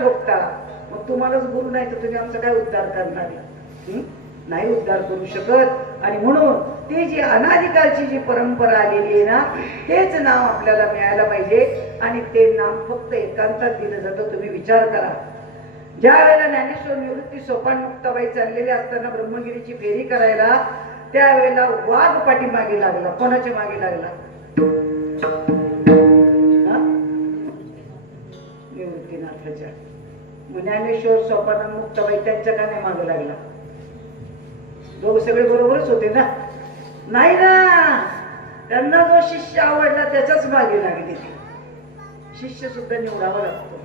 ठोकता. मग तुम्हालाच गुरु नाही तर तुम्ही आमचा काय उद्धार करणार नाही उद्धार करू शकत. आणि म्हणून ती जी अनादिकालची जी परंपरा आलेली आहे ना तेच नाव आपल्याला मिळायला पाहिजे. आणि ते नाम फक्त एकांतात दिलं जातं. तुम्ही विचार करा. ज्या वेळेला ज्ञानेश्वर निवृत्ती सोपान मुक्ताबाई चाललेली असताना ब्रह्मगिरीची फेरी करायला त्यावेळेला वाघ पाठीमागे लागला. कोणाच्या मागे लागला? ज्ञानेश्वर सोपान मुक्ताबाई त्यांच्या का नाही मागे लागला. दोघ सगळे बरोबरच होते ना? नाही ना! त्यांना जो शिष्य आवडला त्याच्याच मागे लागली ती. शिष्य सुद्धा निवडावा लागतो.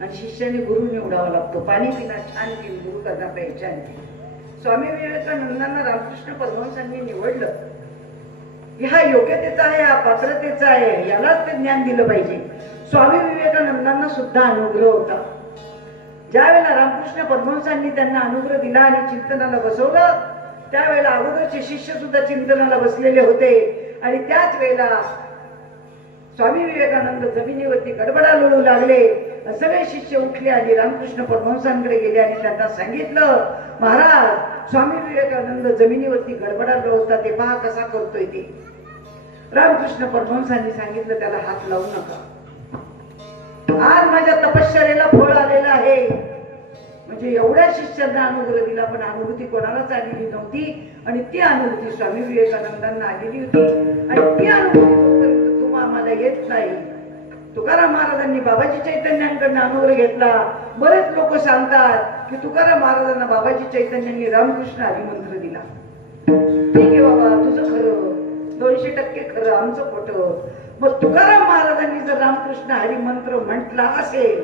आणि शिष्याने गुरु निवडावा लागतो. पाणी पिना छान पिन गुरु करता प्यायच्या स्वामी विवेकानंदांना रामकृष्ण परमहंसांनी निवडलं. ह्या योग्यतेचा आहे हा पात्रतेचा आहे यालाच ते ज्ञान दिलं पाहिजे. स्वामी विवेकानंदांना सुद्धा अनुग्रह होता. ज्यावेळेला रामकृष्ण परमहंसांनी त्यांना अनुग्रह दिला आणि चिंतनाला बसवलं त्यावेळेला अगोदरचे शिष्य सुद्धा चिंतनाला बसलेले होते. आणि त्याच वेळेला स्वामी विवेकानंद जमिनीवरती गडबडा लोळू लागले. सगळे शिष्य उठले आणि रामकृष्ण परमहंसांकडे गेले आणि त्यांना सांगितलं महाराज स्वामी विवेकानंद जमिनीवरती गडबडा लोळता ते पहा कसा करतोय ते. रामकृष्ण परमहंसांनी सांगितलं त्याला हात लावू नका. आज माझ्या तपश्चर्याला फळ आलेलं आहे. म्हणजे एवढ्या शिष्यांना अनुग्रह दिला पण अनुभूती कोणालाच आलेली नव्हती. आणि ती अनुभूती स्वामी विवेकानंदांना आलेली होती. आणि ती अनुभूती तुम्हा आम्हाला येत नाही तुकाराम महाराजांनी बाबाजी चैतन्यांकडनं अनुग्रह घेतला. बरेच लोक सांगतात की तुकाराम महाराजांना बाबाजी चैतन्यांनी रामकृष्ण हरिमंत्र दिला. ठीक आहे बाबा तुझं खरं. दोनशे टक्के खरं आमचं खोटं. मग तुकाराम महाराजांनी जर रामकृष्ण हरी मंत्र म्हटला असेल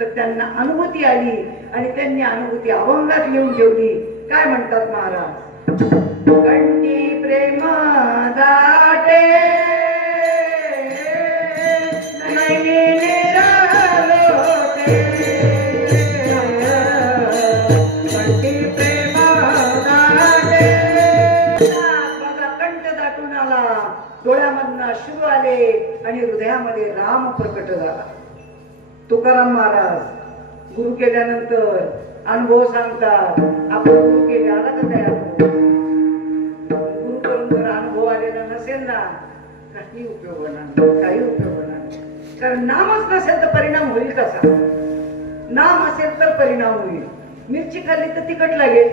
तर त्यांना अनुभूती आली आणि त्यांनी अनुभूती अभंगात लिहून ठेवली. काय म्हणतात महाराज? तुकाराम महाराज गुरु केल्यानंतर अनुभव सांगतात. आपण गुरु केले आला का काय गुरु करून जर अनुभव आलेला नसेल ना काही उपयोग होणार नाही, काही उपयोग होणार नाही. कारण नामच नसेल तर परिणाम होईल कसा? नाम असेल तर परिणाम होईल. मिरची खाल्ली तर तिखट लागेल.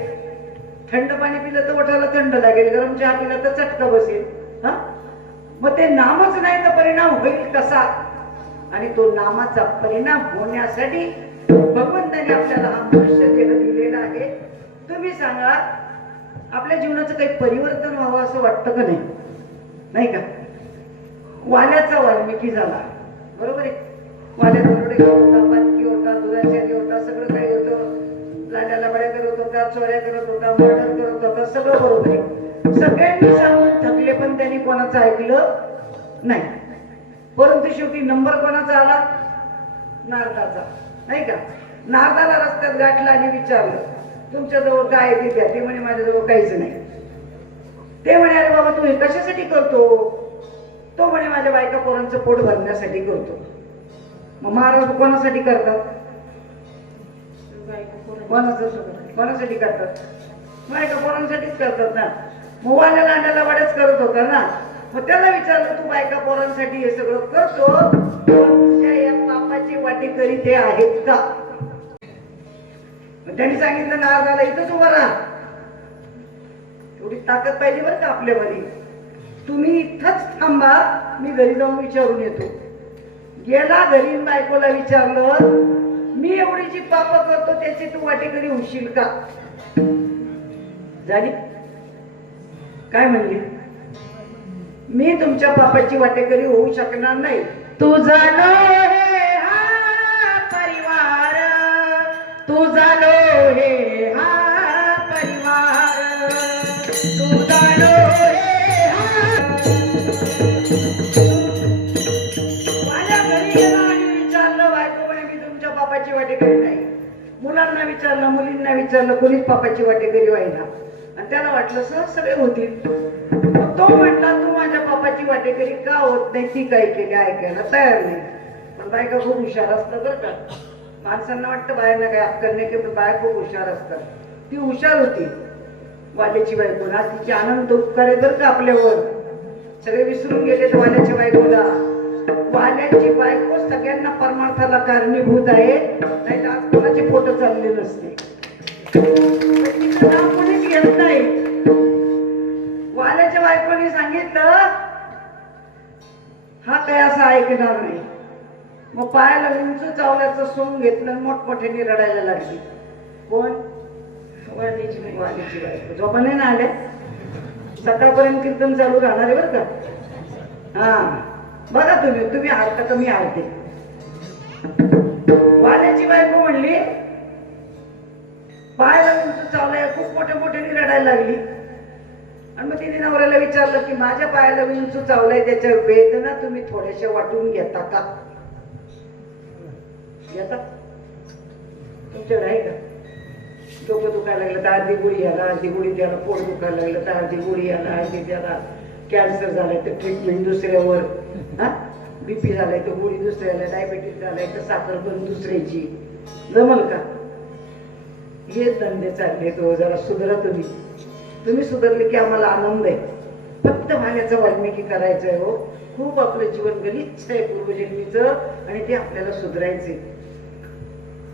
थंड पाणी पिलं तर ओठाला थंड लागेल. गरम चहा पिला तर चटका बसेल. हा? मग ते नामच नाही तर परिणाम होईल कसा? आणि तो नामाचा परिणाम होण्यासाठी भगवंताने आपल्याला हा मनुष्य देह दिलेला आहे. तुम्ही सांगा आपल्या जीवनाचं काही परिवर्तन व्हावं असं वाटतं का नाही? नाही का? वाल्याचा वाल्मिकी झाला. बरोबर आहे? वाल्या दोरडे होता पालखी होता दुधाचारी होता सगळं काही होतं. लाड्याला बड्या करत होता चोऱ्या करत होता मर्डर करत होता सगळं बरोबर आहे. सगळ्यांनी सांगून थकले पण त्यांनी कोणाचं ऐकलं नाही. परंतु शेवटी नंबर कोणाचा आला? नारदाचा. नाही का? नारदाला रस्त्यात गाठला आणि विचारलं तुमच्याजवळ काय आहे ते द्या ते म्हणे माझ्याजवळ काहीच नाही. ते म्हणे अरे बाबा तू हे कशासाठी करतो? तो म्हणे माझ्या बायका पोरांचं पोट भरण्यासाठी करतो. मग महाराज कोणासाठी करतात? कोणाचं? कोणासाठी करतात? बायका पोरांसाठीच करतात ना. मग लांड्याला अंड्याला वाड्याच करत होता ना. मग त्याला विचारलं तू बायका पोरांसाठी हे सगळं करतो पण या पापाची वाटेकरी ते आहेत का? त्यांनी सांगितलं नारदाला इथंच उभा राहा. एवढी ताकद पाहिजे बरं का आपल्यामध्ये. तुम्ही इथंच थांबा मी घरी जाऊन विचारून येतो. गेला घरी बायकोला विचारलं मी एवढी जी पाप करतो त्याची तू वाटेकरी होशील का? झाली काय म्हणली? मी तुमच्या पापाची वाटेकरी होऊ शकणार नाही. तुझा नो हे हा परिवार. तुझा नो हे हा परिवार. तुझा नो हे माझ्या घरी गेला आणि विचारलं बायको म्हणे मी तुमच्या बापाची वाटेकरी नाही. मुलांना विचारलं मुलींना विचारलं कोणीच पापाची वाटेकरी व्हायला? त्याला वाटलं सर सगळे होतील. तो म्हटला तू माझ्या बापाची वाटेकरी का होत नाही? ती काय केली? ऐकायला तयार नाही. पण बायका खूप हुशार असतं बरं का. माणसांना वाटतं बायांना काय अक्कल नाही की बाया खूप हुशार असतात. ती हुशार होती. वाल्याची बायको आज तिची आनंद उपकार आहे बरं का आपल्यावर. सगळे विसरून गेले तर वाल्याच्या बायकोला. वाल्याची बायको सगळ्यांना परमार्थाला कारणीभूत आहे. नाही तर आज कोणाची फोटो चालले नसते. येत नाही. वाल्याच्या बायकोने सांगितलं हा काय असा ऐकणार नाही. मग पायाला उंच चावल्याचं सोंग घेतलं मोठमोठ्याने रडायला लागली. कोण? वालीची वालीची बायको. झोपा ना आल्या. सकाळपर्यंत कीर्तन चालू राहणार आहे बरं का? हा. बघा तुम्ही तुम्ही हरकत मी हरते वाल्याची बायको म्हणली पायाला उंच चावलाय खूप मोठ्या मोठ्याने रडायला लागली. आणि मग तिने नवऱ्याला विचारलं की माझ्या पायाला विंचू चावलाय त्याच्या वेदना तुम्ही थोड्याशा वाटून घेता का? घेता? तुमच्याकडे आहे का? डोकं दुखायला लागलं तर अर्धी गोळी आला अर्धी गोळी द्याला पोट दुखायला लागलं तर अर्धी गोळी आला अर्धी द्याला कॅन्सर झालाय तर ट्रीटमेंट दुसऱ्यावर. हा? बीपी झालाय तर गोळी दुसऱ्याला डायबेटीस झालाय तर साखर पण दुसऱ्याची. जमल का? हे धंदे चालले तो जरा सुधरा तुम्ही. तुम्ही सुधारले की आम्हाला आनंद आहे. फक्त भाण्याचं वाल्मिकी करायचं आहे हो. खूप आपलं जीवन गलिच्छ आहे पूर्वजन्मीचं आणि ते आपल्याला सुधारायचे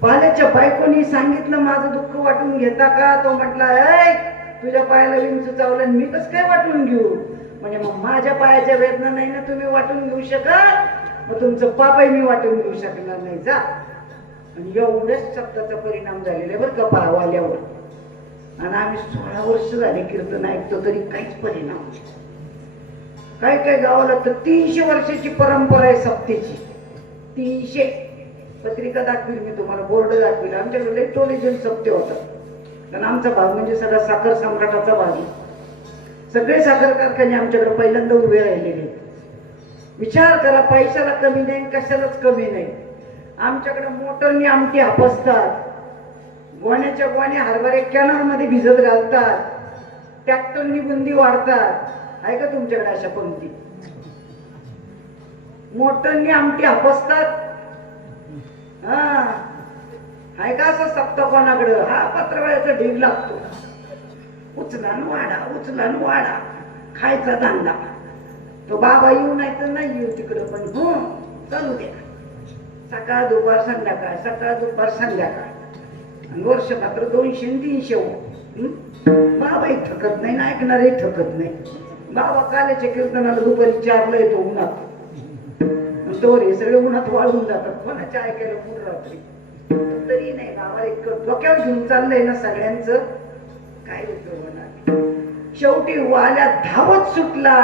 पाल्याच्या बायकोनी सांगितलं माझं दुःख वाटून घेता का? तो म्हटला ऐ तुझ्या पायाला विंचू चावलं आणि मी कसं काय वाटून घेऊ? म्हणजे मग माझ्या पायाच्या वेदना नाही ना तुम्ही वाटून घेऊ शकत? मग तुमचं पापही मी वाटून घेऊ शकणार नाही. जा. आणि एवढ्याच शब्दाचा परिणाम झालेला आहे बरं का पावाल्यावर आणि आम्ही सोळा वर्ष झाले कीर्तन ऐकतो तरी काहीच परिणाम नाही. काय काय गावाला तर तीनशे वर्षाची परंपरा आहे सप्तेची. तीनशे. पत्रिका दाखवील मी तुम्हाला बोर्ड दाखवील. आमच्याकडे लई टोलिजन सप्ते होतात. कारण आमचा भाग म्हणजे सगळा साखर सम्राटाचा भाग आहे. सगळे साखर कारखाने आमच्याकडे पहिल्यांदा उभे राहिलेले आहेत. विचार करा पैशाला कमी नाही कशालाच कमी नाही. आमच्याकडे मोटरनी आमटी हापसतात. गोण्याच्या गोणे हरभरे कॅनलमध्ये भिजत घालतात. ट्रॅक्टरनी बुंदी वाढतात. आहे का तुमच्याकडे अशा पंक्ती? मोटरनी आमटी हापसतात? हा. आहे का असं सप्त कोणाकडं हा पत्रवाळ्याचा ढीग लागतो. उचला वाढा वाडा उचला वाडा खायचा धंदा. तो बाबा येऊ नाही तर नाही येऊ तिकडं पण. हो चालू द्या. सकाळ दुपार संध्याकाळ सकाळ दुपार संध्याकाळ. आणि वर्ष मात्र दोनशे तीनशे हो. बाबाही थकत नाही ना ऐकणारही थकत नाही. बाबा काल्याच्या कीर्तनाला दुपारी चारला येतो उन्हात. आणि हे सगळे उन्हात वाळून जातात. कोणाच्या ऐकायला पूर्ण रात्री? तरी नाही बाबा एक डोक्यावर घेऊन चाललंय ना सगळ्यांचं. काय उपयोग होणार? शेवटी वाल्या धावत सुटला.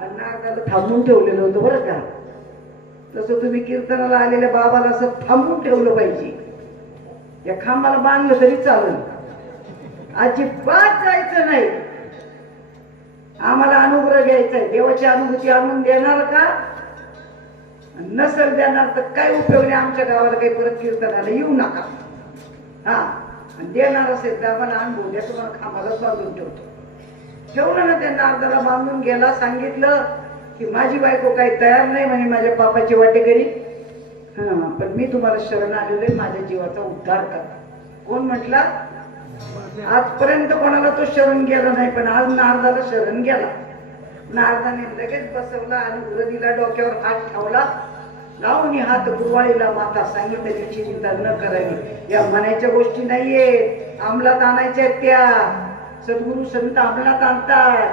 आणि नागाला थांबून ठेवलेलं होतं बरं का? तसं तुम्ही कीर्तनाला आलेल्या बाबाला असं थांबून ठेवलं पाहिजे. या खांबाला बांधलं तरी चालेल. अजिबात जायचं नाही. आम्हाला अनुग्रह घ्यायचा आहे. देवाची अनुभूती आणून देणार का? नसेल देणार तर काय उपयोग नाही. आमच्या गावाला काही परत कीर्तनाला येऊ नका. हा. देणार असेल तर आम्हाला अनुभव द्या. तुम्हाला खांबाला बांधून ठेवतो. ठेवलं ना त्यांना अर्धाला बांधून गेला सांगितलं. की माझी बायको काही तयार नाही म्हणे माझ्या पापाची वाटेकरी हा पण मी तुम्हाला शरण आलेलो माझ्या जीवाचा उद्धार करा. कोण म्हटला? आजपर्यंत कोणाला तो शरण गेला नाही पण आज नारदाला शरण गेला. नारदाने लगेच बसवला आणि उरदीला डोक्यावर हात ठेवला. लावून हात गुरुवाळीला माता सांगितलं त्याची चिंता न करावी. या म्हणायच्या गोष्टी नाहीयेत. अंमलात आणायच्या आहेत त्या. सद्गुरु संत अंमलात आणतात.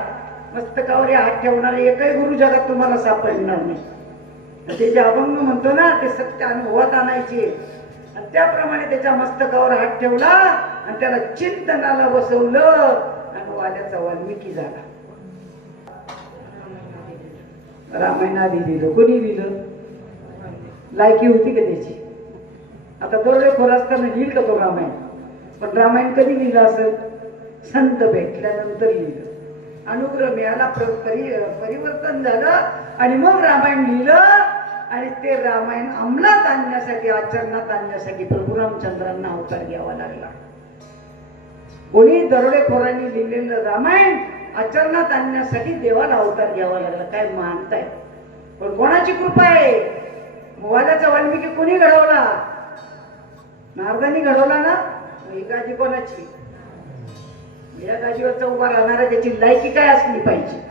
मस्तकावर हात ठेवणारे एकही गुरु जगात तुम्हाला सापडणार नाही. ते जे अभंग म्हणतो ना ते सत्य अनुभवात आणायचे. आणि त्याप्रमाणे त्याच्या मस्तकावर हात ठेवला आणि त्याला चिंतनाला बसवलं आणि वाद्याचा वाल्मिकी झाला. रामायण आधी दिलं. कोणी दिलं? लायकी होती का त्याची? आता दरोडे खोर असताना लिहिल का तो रामायण? पण रामायण कधी लिहिलं असं संत भेटल्यानंतर लिहिलं. अनुग्रह मिळाला परि परिवर्तन झालं आणि मग रामायण लिहिलं आणि ते रामायण अंमलात आणण्यासाठी आचरणात आणण्यासाठी प्रभू रामचंद्रांना अवतार घ्यावा लागला. कोणी दरोडेखोरांनी लिहिलेलं रामायण आचरणात आणण्यासाठी देवाला अवतार घ्यावा लागला. काय मानताय? पण कोणाची कृपा आहे? वाल्याचा वाल्मिकी कोणी घडवला? नारदानी घडवला ना? एकाची ही कोणाची? या गादीवरचा उभा राहणारा त्याची लायकी काय असली पाहिजे?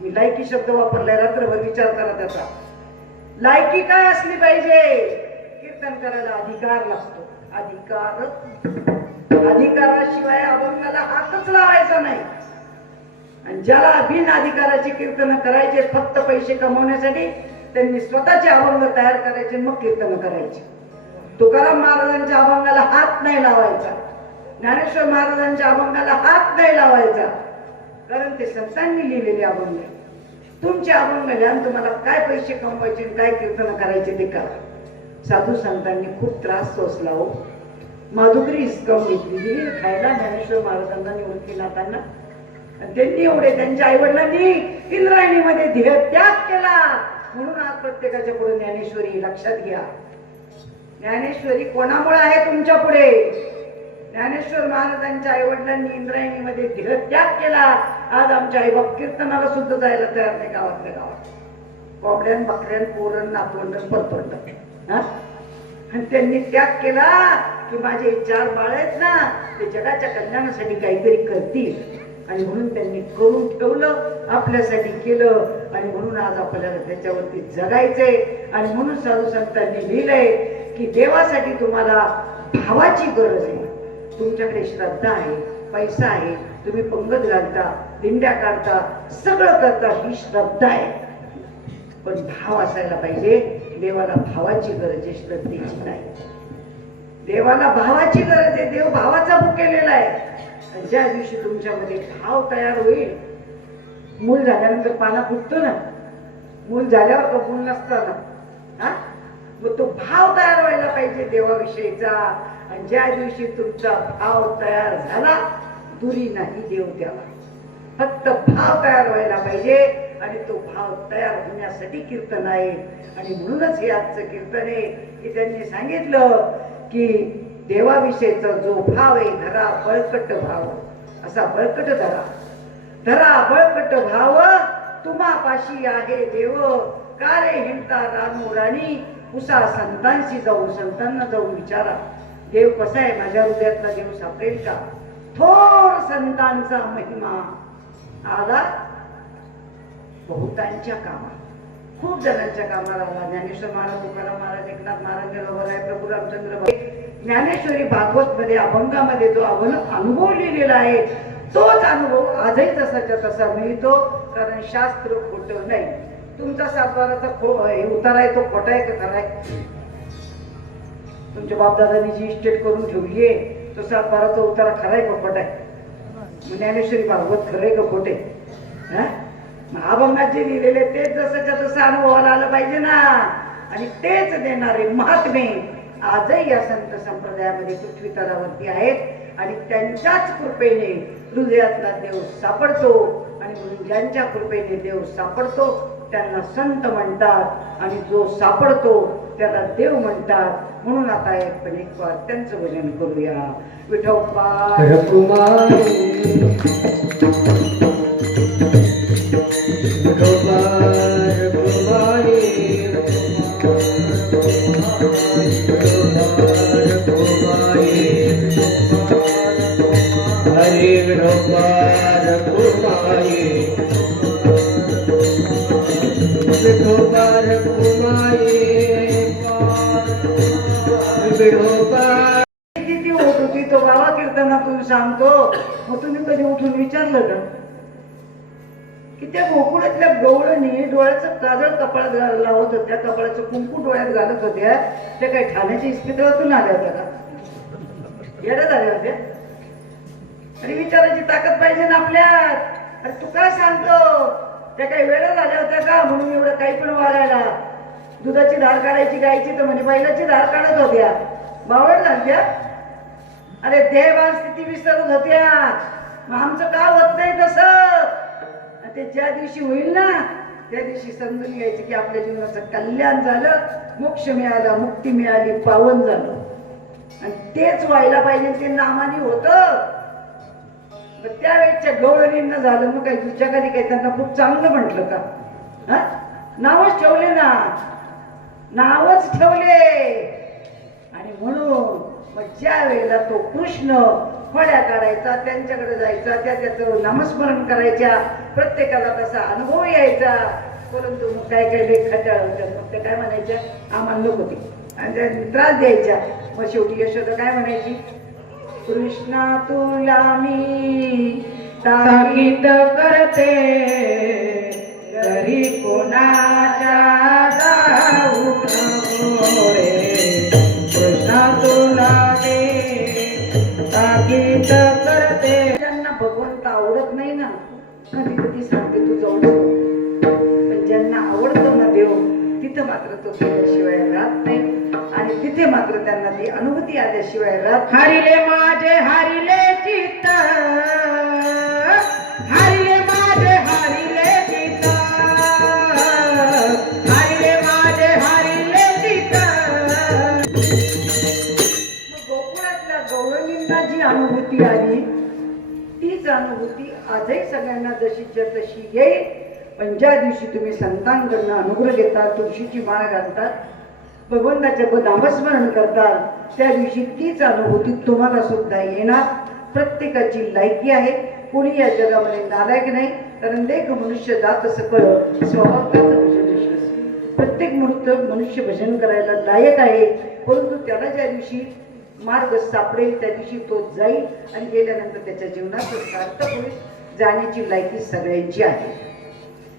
मी लायकी शब्द वापरलाय रात्रभर विचार करा त्याचा. लायकी काय असली पाहिजे? कीर्तन करायला अधिकार लागतो. अधिकार अधिकाराशिवाय अभंगाला हातच लावायचा नाही. आणि ज्याला बिन अधिकाराची कीर्तन करायचे फक्त पैसे कमवण्यासाठी त्यांनी स्वतःचे अभंग तयार करायचे मग कीर्तन करायचे. तुकाराम महाराजांच्या अभंगाला हात नाही लावायचा. ज्ञानेश्वर महाराजांच्या अभंगाला हात नाही लावायचा. कारण ते संतांनी लिहिलेले अभंग आहे. तुमचे अभंग ज्ञान तुम्हाला काय पैसे कमवायचे आणि काय कीर्तन करायचे ते करा. साधू संतांनी खूप त्रास सोसला हो. माधुकरी हिसकावून घेतली. दिली खायला? ज्ञानेश्वर महाराजांना निवृत्तीनाथांना त्यांना. त्यांनी एवढे त्यांच्या आईवडिलांनी इंद्रायणीमध्ये ध्येय त्याग केला. म्हणून आज प्रत्येकाच्या पुढे ज्ञानेश्वरी लक्षात घ्या. ज्ञानेश्वरी कोणामुळे आहे तुमच्यापुढे? ज्ञानेश्वर महाराजांच्या आई वडिलांनी इंद्रायणीमध्ये ध्येय त्याग केला. आज आमच्या आई बाप कीर्तनाला सुद्धा जायला तयार नाही गावातल्या गावात. कोंबड्यान बकऱ्यान पोरण नातवंड परतवंड आणि त्यांनी त्याग केला की माझे चार बाळ आहेत ना ते जगाच्या कल्याणासाठी काहीतरी करतील. आणि म्हणून त्यांनी करून ठेवलं आपल्यासाठी केलं. आणि म्हणून आज आपल्याला त्याच्यावरती जगायचंय. आणि म्हणून साधू संतांनी लिहिलंय की देवासाठी तुम्हाला भावाची गरज आहे. तुमच्याकडे श्रद्धा आहे पैसा आहे तुम्ही पंगत घालता दिंड्या काढता सगळं करता ही श्रद्धा आहे. पण भाव असायला पाहिजे देवाला भावाची गरज आहे श्रद्धेची नाही. देवाला भावाची गरज आहे देव भावाचा भुकेलेला आहे. ज्या दिवशी तुमच्यामध्ये भाव तयार होईल मूल झाल्यानंतर पाना फुटतो ना? मूल झाल्यावर का मूल नसतं ना? हा? मग तो भाव तयार व्हायला पाहिजे देवाविषयीचा. आणि ज्या दिवशी तुमचा भाव तयार झाला दुरी नाही देव द्यावा. फक्त भाव तयार व्हायला पाहिजे आणि तो भाव तयार होण्यासाठी कीर्तन आहे. आणि म्हणूनच हे आजचं कीर्तन आहे की त्यांनी सांगितलं की देवाविषयीचा जो भाव आहे धरा बळकट भाव. असा बळकट धरा. धरा बळकट भाव तुम्हापाशी आहे देव. का रे हिंडता रानू राणी? पुसा संतांशी जाऊन संतांना जाऊन विचारा. देव कसा आहे माझ्या हृदयातला देव सापडेल का? थोर संतांचा महिमा. आला बहुतांच्या कामात. खूप जणांच्या कामाला आला. ज्ञानेश्वर महाराज तुकाराम महाराज एकनाथ महाराज निरोबराय प्रभू रामचंद्र ज्ञानेश्वरी भागवत मध्ये अभंगामध्ये जो अभन अनुभव लिहिलेला आहे तोच अनुभव आजही तसाच्या तसा मिळतो कारण शास्त्र खोट नाही. तुमचा सातबाराचा खो हे उतारा आहे तो खोटा आहे का खरा आहे? तुमच्या बापदादांनी जी इस्टेट करून ठेवली आहे तो सातबाराचा उतारा खरा आहे का खोटा आहे? ज्ञानेश्वरी भागवत खरंय का खोटे? हा? अभंगात जे लिहिलेले तेच जसंच्या तसं अनुभवाला आलं पाहिजे ना. आणि तेच देणारे महात्मे आजही या संत संप्रदायामध्ये पृथ्वी तलावरती आहेत. आणि त्यांच्याच कृपेने हृदयातला देव सापडतो. आणि म्हणून ज्यांच्या कृपेने देव सापडतो त्यांना संत म्हणतात आणि जो सापडतो त्याला देव म्हणतात. म्हणून आता एक पण एक वार त्यांचं भजन करूया. विठोबा देवता किती होत होती तो बाबा कीर्तनातून सांगतो मग तुम्ही कधी उठून विचारलं का की त्या गोकुळातल्या गवळणी डोळ्याचं काजळ कपाळात घाल- लावत होत्या कपाळाचं कुंकू डोळ्यात घालत होत्या त्या काही ठाण्याच्या इस्पितळातून आल्या होत्या का येड्या झाल्या होत्या आणि विचारायची ताकद पाहिजे ना आपल्यात. अरे तू काय सांगतो त्या काही वेळा झाल्या होत्या का? म्हणून एवढं काही पण वागायला. दुधाची धार काढायची गायची तर म्हणजे बैलाची धार काढत होत्या. बावळ झाल्या अरे देवान स्थिती विसरत होत्या. मग आमचं का होत नाही तसं? ते ज्या दिवशी होईल ना त्या दिवशी समजून घ्यायची की आपल्या जीवनाचं कल्याण झालं मोक्ष मिळाला मुक्ती मिळाली पावन झालं. आणि तेच व्हायला पाहिजे ते नामाने होतं. मग त्यावेळेच्या गवळणींना झालं मग काही जगाने काही त्यांना खूप चांगलं म्हटलं का? हा? नावच ठेवले ना. नावच ठेवले. आणि म्हणून मग ज्या वेळेला तो कृष्ण फळ्या काढायचा त्यांच्याकडे जायचा त्या त्याचं नामस्मरण करायच्या प्रत्येकाला तसा अनुभव यायचा. परंतु मग काय काय लेख होत्या मग ते काय म्हणायच्या? आम्हाला नको होते आणि त्या त्रास द्यायच्या. मग शेवटी यशोदा काय म्हणायची? कृष्णा तुला मी करते. घरी कोणाच्या जाऊ नको रे कृष्णा तुला ताकीद करते. ज्यांना भगवंत आवडत नाही ना कधी कधी सांगते तू जाऊ नको पण ज्यांना आवडतो ना देव तिथं मात्र तो केल्याशिवाय राहत नाही. आणि तिथे मात्र त्यांना ती अनुभूती आल्याशिवाय राहत हरिले माझे हरिले चित्त. हरिले मिळाली ती तीच आजही सगळ्यांना जशीच्या तशी येईल पण ज्या दिवशी तुम्ही संतांकडनं अनुग्रह घेतात तुळशीची माळ घालतात भगवंताचे नामस्मरण करतात त्या दिवशी तीच अनुभूती तुम्हाला सुद्धा येणार. प्रत्येकाची लायकी आहे. कोणी या जगामध्ये नालायक नाही कारण देख मनुष्य जात सकळ स्वभाव प्रत्येक मुहूर्त मनुष्य भजन करायला लायक आहे परंतु त्याला ज्या दिवशी मार्ग सापडेल त्या दिवशी तो जाईल आणि गेल्यानंतर त्याच्या जीवनात तो सार्थक होईल जाण्याची लायकी सगळ्यांची आहे.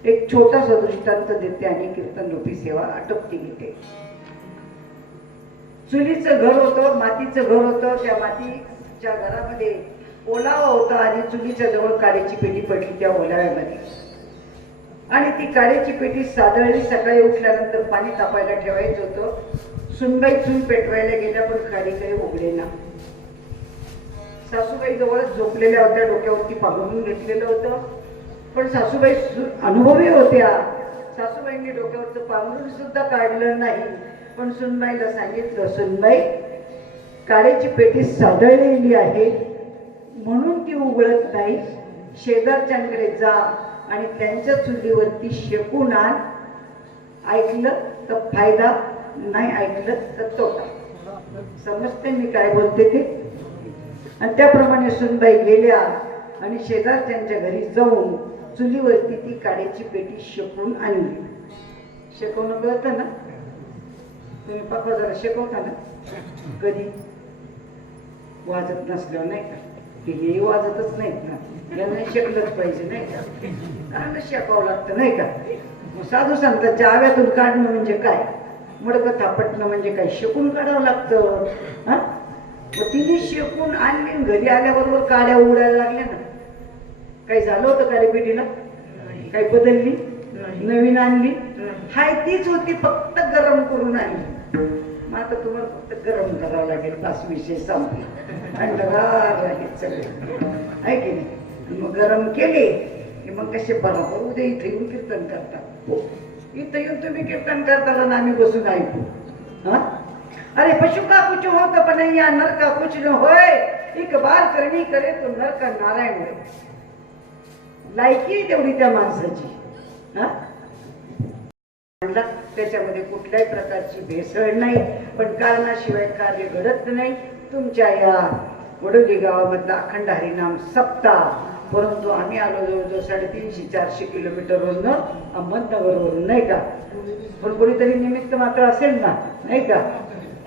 एक छोटासा दृष्टांत देते आणि कीर्तन रूपी सेवा आटोपती घेते चुलीचं घर होतं मातीचं घर होतं त्या मातीच्या घरामध्ये ओलावा होता आणि चुलीच्या जवळ काळ्याची पेटी पडली त्या ओलाव्यामध्ये. आणि ती काळ्याची पेटी सादळली सकाळी उठल्यानंतर पाणी तापायला ठेवायचं होतं. सुनबाई चूल पेटवायला गेल्या पण खाली काही उघडे ना. सासूबाई जवळच झोपलेल्या होत्या डोक्यावरती पांघरून घेतलेलं होतं. पण सासूबाई सु- अनुभवी होत्या. सासूबाईंनी डोक्यावरचं पांघरून सुद्धा काढलं नाही. पण सुनबाईला सांगितलं सुनबाई काळेची पेटी सादळलेली आहे. म्हणून ती उघडत नाही. शेजारच्यांकडे जा आणि त्यांच्या चुलीवरती शेकून आण. ऐकलं तर फायदा नाही ऐकलं तर तोटा समजते मी काय बोलते ते. आणि त्याप्रमाणे सुनबाई गेल्या आणि शेजार त्यांच्या घरी जाऊन चुलीवरती ती काड्याची पेटी शेकून आणली. शेकवणं कळतं ना? तुम्ही पप्पा जरा शेकवता ना? कधी? वाजत नसल्यावर नाही का? ते हे वाजतच नाहीत ना? यांना शेकलंच पाहिजे नाही का? कारण शेकावं लागतं नाही का? साधू सांगतात जाव्यातून काढणं म्हणजे काय? मडकं थापटणं म्हणजे काय शेकून काढावं लागतं. हा? मग तिने शेकून आणली आणि घरी आल्याबरोबर काड्या उडायला लागल्या ना. काही झालं होतं का रे पिढीला काही बदलली? नवीन आणली? हाय तीच होती फक्त गरम करून आणली. मग आता तुम्हाला फक्त गरम करावं लागेल बस विषय संपला. आणि गार लागेल सगळे. आहे की नाही? मग गरम केले की मग कसे बरोबर उद्या इथे येऊन कीर्तन करतात. इथं येऊन तुम्ही कीर्तन करताना आम्ही बसून ऐकू. हा? अरे पशु का कुछ हो तो बनैया नर का कुछ न होय? एक बार करणी करे तो नर का नारायण होय. लायकी तेवढी त्या माणसाची. हा? म्हणला त्याच्यामध्ये कुठल्याही प्रकारची भेसळ नाही पण कारणाशिवाय कार्य घडत नाही. तुमच्या या वडोली गावामधला अखंड हरिनाम सप्ताह. परंतु आम्ही आलो जवळजवळ साडेतीनशे चारशे किलोमीटरवरून अहमदनगरवरून नाही का? पण कोणीतरी निमित्त मात्र असेल ना नाही का?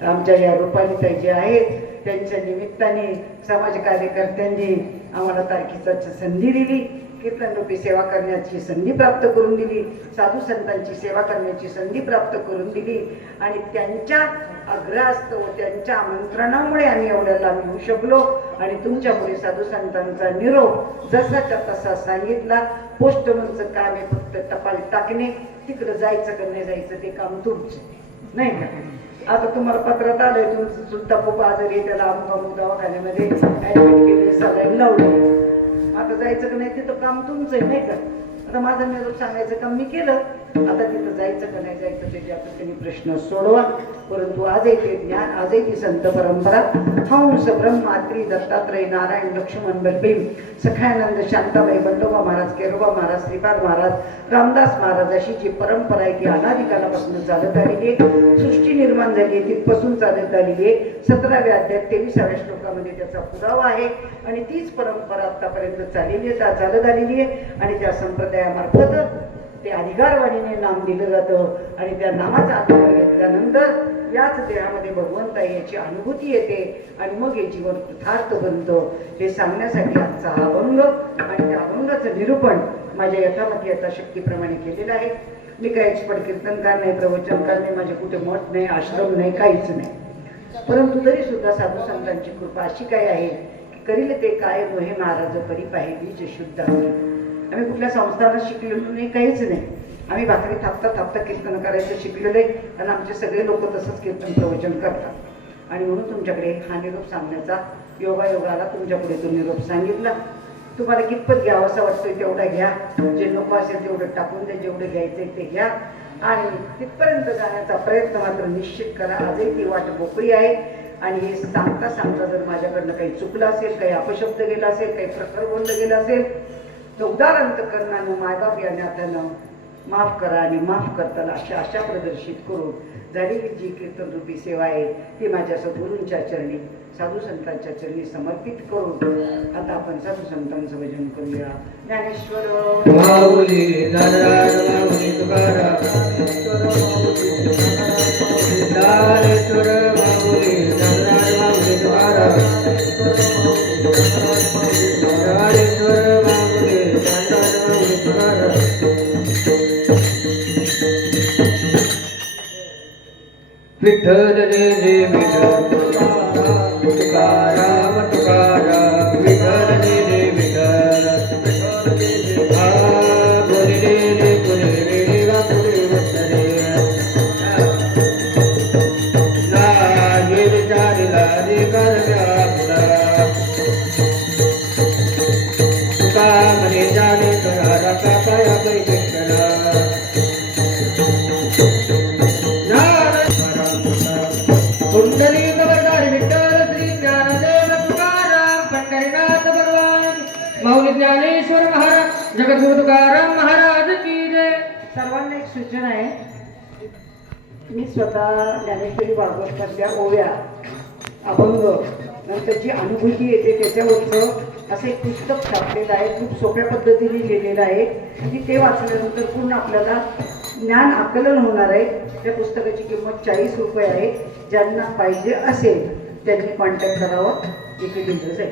आमच्या या रुपालीताई जे आहेत त्यांच्या निमित्ताने समाज कार्यकर्त्यांनी आम्हाला तारखेचा संधी दिली. कीर्तनरूपी सेवा करण्याची संधी प्राप्त करून दिली. साधू संतांची सेवा करण्याची संधी प्राप्त करून दिली. आणि त्यांच्या आग्रहास्तव त्यांच्या आमंत्रणामुळे आम्ही एवढ्या लाभ येऊ शकलो. आणि तुमच्यामुळे साधू संतांचा निरोप जसाच्या तसा सांगितला. पोस्टमनचं काम आहे फक्त टपाल टाकणे. तिकडं जायचं का नाही जायचं ते काम तुमचं नाही का? आता तुम्हाला पत्रात आलंय तुमचं सुद्धा खूप आजारी त्याला अमुक अमुक दवाखान्यामध्ये ऍडमिट केले सलाईन लावले आता जायचं का नाही तिथं काम तुमचं आहे नाही का? आता माझं निरोप सांगायचं काम मी केलं. आता तिथं जायचं का नाही जायचं त्याचे आता त्यांनी प्रश्न सोडवा. परंतु आजही ते ज्ञान आजही ती संत परंपरा. हंस ब्रह्मात्री दत्तात्रय नारायण लक्ष्मण बलबीम सखायानंद शांताबाई बंडोबा महाराज केरोबा महाराज श्रीपाद महाराज रामदास महाराज अशी जी परंपरा आहे ती अनादिकालापासून चालत आलेली आहे. सृष्टी निर्माण झाली आहे तिथपासून चालत आलेली आहे. सतराव्या अध्यात तेविसाव्या श्लोकामध्ये त्याचा पुरावा आहे. आणि तीच परंपरा आतापर्यंत चाललेली आहे चालत आलेली आहे. आणि त्या संप्रदायामार्फत ते अधिकारवाणीने नाम दिलं जातं आणि त्या नामाचा अधिकार घेतल्यानंतर याच देहामध्ये भगवंता याची अनुभूती येते आणि मग हे जीवन कृथार्थ बनतं. हे सांगण्यासाठी आजचा हा अभंग आणि त्या अभंगाचं निरूपण माझ्या यथामती यथाशक्तीप्रमाणे केलेलं आहे. मी काही एक्सपर्ट कीर्तनकार नाही प्रवचनकार नाही माझे कुठे मठ नाही आश्रम नाही काहीच नाही. परंतु तरी सुद्धा साधू संतांची कृपा अशी काय आहे की करील ते काय मोहे महाराज करी पाहिजे बीज शुद्ध आहे. आम्ही कुठल्या संस्थाला शिकलेलो नाही काहीच नाही. आम्ही भाकरी थापता थापता कीर्तन करायचं शिकलेले आहे. आणि आमचे सगळे लोक तसंच कीर्तन प्रवचन करतात. आणि म्हणून तुमच्याकडे हा निरोप सांगण्याचा योगा योगाला तुमच्या तो निरोप सांगितला. तुम्हाला कितपत घ्यावं असं वाटतं तेवढा घ्या. जे नको असेल तेवढं टाकून द्या. जेवढं घ्यायचं ते घ्या. आणि तिथपर्यंत जाण्याचा प्रयत्न मात्र निश्चित करा. आजही ती वाट मोकळी आहे. आणि हे सांगता सांगता जर माझ्याकडनं काही चुकलं असेल काही अपशब्द गेला असेल काही प्रकार बोललं गेलं असेल तर उदार अंतकरणानं मायबाप यांना नात्यानं माफ करा आणि माफ करताना अशा आशा प्रदर्शित करून झालेली जी कीर्तन रूपी सेवा आहे ती माझ्या सद्गुरूंच्या चरणी साधू संतांच्या चरणी समर्पित करून आता आपण साधू संतांचं भजन करूया. ज्ञानेश्वर ज्ञानेश्वर ज्ञानेश्वर महाराज जगद्गुरु तुकाराम महाराज की जय सर्वांना एक सूचना आहे. मी स्वतः ज्ञानेश्वरी भागवतमधल्या ओव्या अभंग नंतर जी अनुभूती येते त्याच्यावरचं असं एक पुस्तक छापलेलं आहे खूप सोप्या पद्धतीने लिहिलेलं आहे. की ते वाचल्यानंतर पूर्ण आपल्याला ज्ञान आकलन होणार आहे. त्या पुस्तकाची किंमत चाळीस रुपये आहे ज्यांना पाहिजे असेल त्यांनी कॉन्टॅक्ट करावं. इथे दिलं जाईल